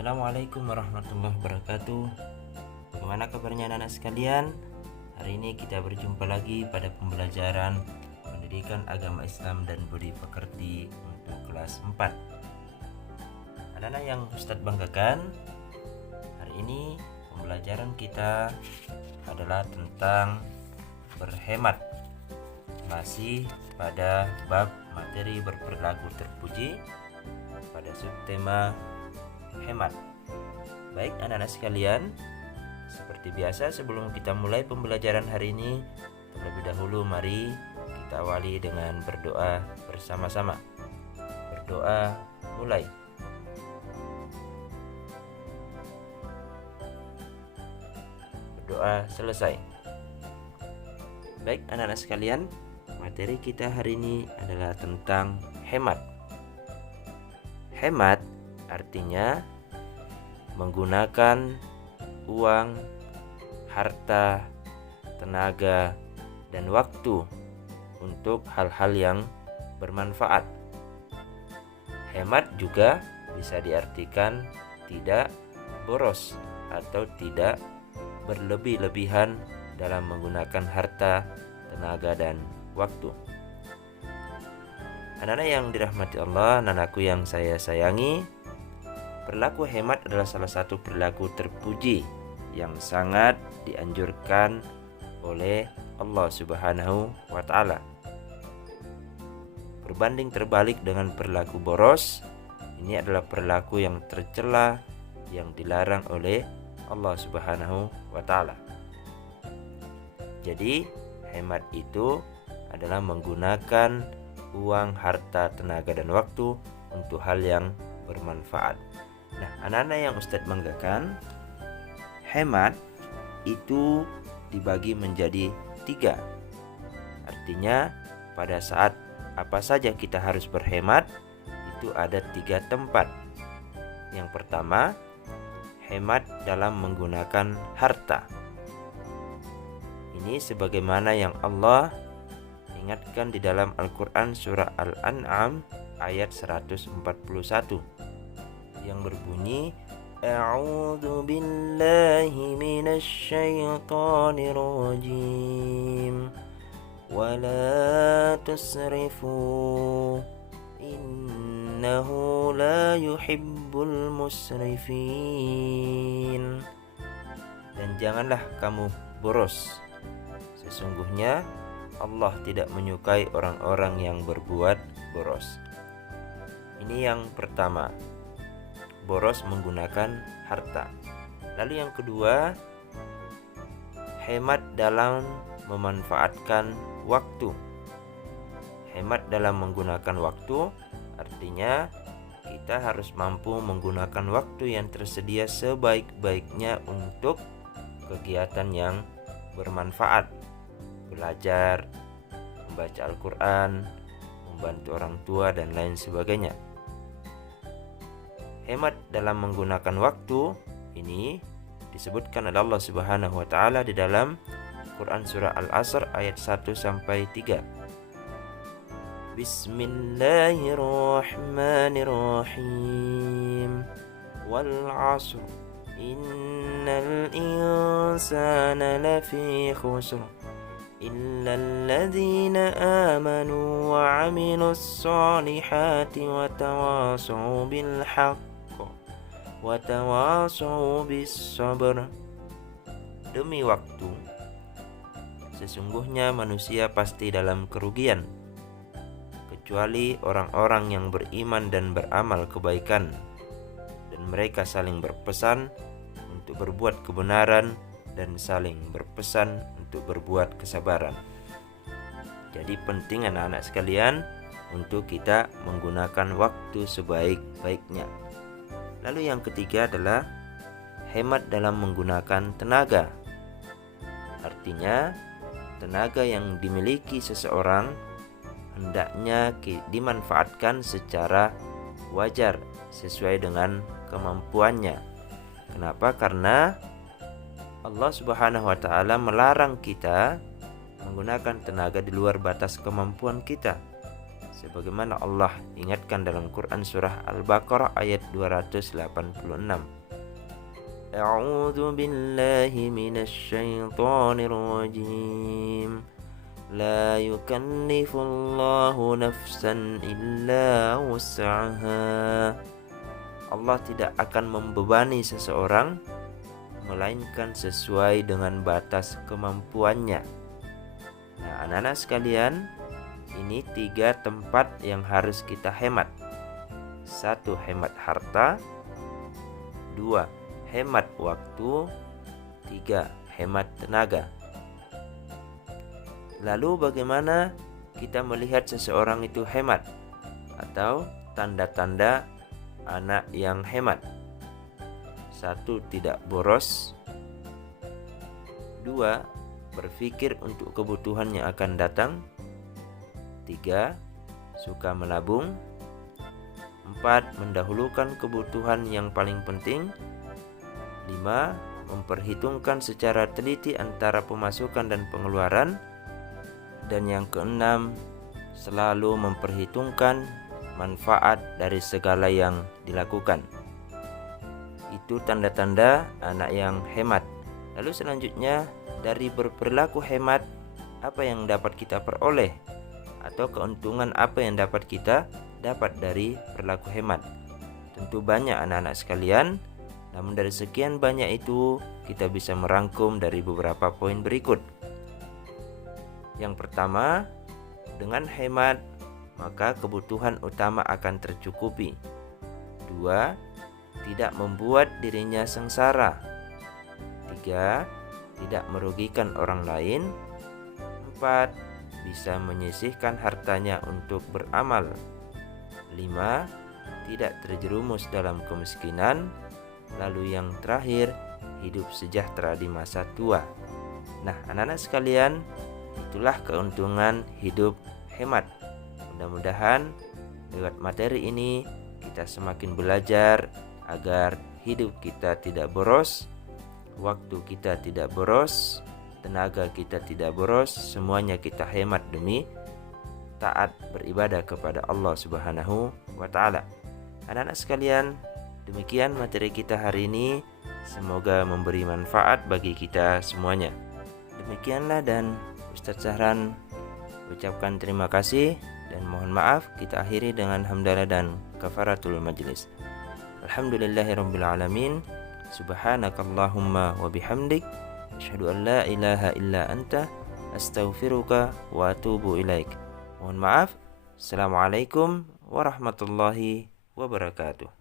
Assalamualaikum warahmatullahi wabarakatuh. Bagaimana kabarnya anak-anak sekalian? Hari ini kita berjumpa lagi pada pembelajaran Pendidikan Agama Islam dan Budi Pekerti untuk kelas 4. Anak-anak yang Ustadz banggakan, hari ini pembelajaran kita adalah tentang berhemat. Masih pada bab materi berperilaku terpuji pada subtema hemat. Baik anak-anak sekalian, seperti biasa sebelum kita mulai pembelajaran hari ini, terlebih dahulu mari kita awali dengan berdoa bersama-sama. Berdoa mulai. Berdoa selesai. Baik anak-anak sekalian, materi kita hari ini adalah tentang hemat. Hemat artinya menggunakan uang, harta, tenaga, dan waktu untuk hal-hal yang bermanfaat. Hemat juga bisa diartikan tidak boros atau tidak berlebih-lebihan dalam menggunakan harta, tenaga, dan waktu. Anak-anak yang dirahmati Allah, anak-anakku yang saya sayangi, perilaku hemat adalah salah satu perilaku terpuji yang sangat dianjurkan oleh Allah Subhanahu wa Ta'ala. Berbanding terbalik dengan perilaku boros, ini adalah perilaku yang tercela yang dilarang oleh Allah Subhanahu wa Ta'ala. Jadi, hemat itu adalah menggunakan uang, harta, tenaga, dan waktu untuk hal yang bermanfaat. Nah, anak-anak yang Ustadz banggakan, hemat itu dibagi menjadi 3. Artinya pada saat apa saja kita harus berhemat, itu ada 3 tempat. Yang pertama, hemat dalam menggunakan harta. Ini sebagaimana yang Allah ingatkan di dalam Al-Quran surah Al-An'am ayat 141 yang berbunyi, A'udzu billahi minasy syaithanir rajim wa la tusrifu innahu la yuhibbul musrifin. Dan janganlah kamu boros, sesungguhnya Allah tidak menyukai orang-orang yang berbuat boros. Ini yang pertama, boros menggunakan harta. Lalu yang kedua, hemat dalam memanfaatkan waktu. Hemat dalam menggunakan waktu artinya kita harus mampu menggunakan waktu yang tersedia sebaik-baiknya untuk kegiatan yang bermanfaat. Belajar, membaca Al-Quran, membantu orang tua, dan lain sebagainya. Hemat dalam menggunakan waktu ini disebutkan oleh Allah Subhanahu wa Ta'ala di dalam Quran surah Al-Asr ayat 1-3. Bismillahirrahmanirrahim. Wal 'asr innal insana lafi khusr إلا الذين آمنوا وعملوا الصالحات وتواصوا بالحق وتواصوا بالصبر. Demi waktu, sesungguhnya manusia pasti dalam kerugian, kecuali orang-orang yang beriman dan beramal kebaikan, dan mereka saling berpesan untuk berbuat kebenaran dan saling berpesan untuk berbuat kesabaran. Jadi penting anak-anak sekalian untuk kita menggunakan waktu sebaik-baiknya. Lalu yang ketiga adalah hemat dalam menggunakan tenaga. Artinya tenaga yang dimiliki seseorang hendaknya dimanfaatkan secara wajar sesuai dengan kemampuannya. Kenapa? Karena Allah Subhanahu wa Ta'ala melarang kita menggunakan tenaga di luar batas kemampuan kita. sebagaimana Allah ingatkan dalam Quran surah Al-Baqarah ayat 286. A'udzu billahi minasy syaithanir rajim. La yukallifullahu nafsan illa wus'aha. Allah tidak akan membebani seseorang melainkan sesuai dengan batas kemampuannya. Nah, anak-anak sekalian, ini 3 tempat yang harus kita hemat. 1. Hemat harta. 2. Hemat waktu. 3. Hemat tenaga. Lalu bagaimana kita melihat seseorang itu hemat atau tanda-tanda anak yang hemat? 1. Tidak boros. 2. Berpikir untuk kebutuhan yang akan datang. 3. Suka menabung. 4. Mendahulukan kebutuhan yang paling penting. 5. Memperhitungkan secara teliti antara pemasukan dan pengeluaran. Dan yang keenam, selalu memperhitungkan manfaat dari segala yang dilakukan. Itu tanda-tanda anak yang hemat. Lalu selanjutnya, dari berperilaku hemat, apa yang dapat kita peroleh? Atau keuntungan apa yang dapat kita dapat dari perilaku hemat? Tentu banyak anak-anak sekalian, namun dari sekian banyak itu kita bisa merangkum dari beberapa poin berikut. Yang pertama, dengan hemat maka kebutuhan utama akan tercukupi. 2. Tidak membuat dirinya sengsara. 3. Tidak merugikan orang lain. 4. Bisa menyisihkan hartanya untuk beramal. 5. Tidak terjerumus dalam kemiskinan. Lalu yang terakhir, hidup sejahtera di masa tua. Nah, anak-anak sekalian, itulah keuntungan hidup hemat. Mudah-mudahan lewat materi ini kita semakin belajar agar hidup kita tidak boros, waktu kita tidak boros, tenaga kita tidak boros, semuanya kita hemat demi taat beribadah kepada Allah Subhanahu wa taala. Anak-anak sekalian, demikian materi kita hari ini. Semoga memberi manfaat bagi kita semuanya. Demikianlah, dan Ustadz Zahran ucapkan terima kasih dan mohon maaf. Kita akhiri dengan hamdalah dan kafaratul majlis. Alhamdulillahirabbil alamin. Subhanakallahumma wa bihamdik, asyhadu an la ilaha illa anta, astaghfiruka wa atubu ilaik. Mohon maaf. Assalamualaikum warahmatullahi wabarakatuh.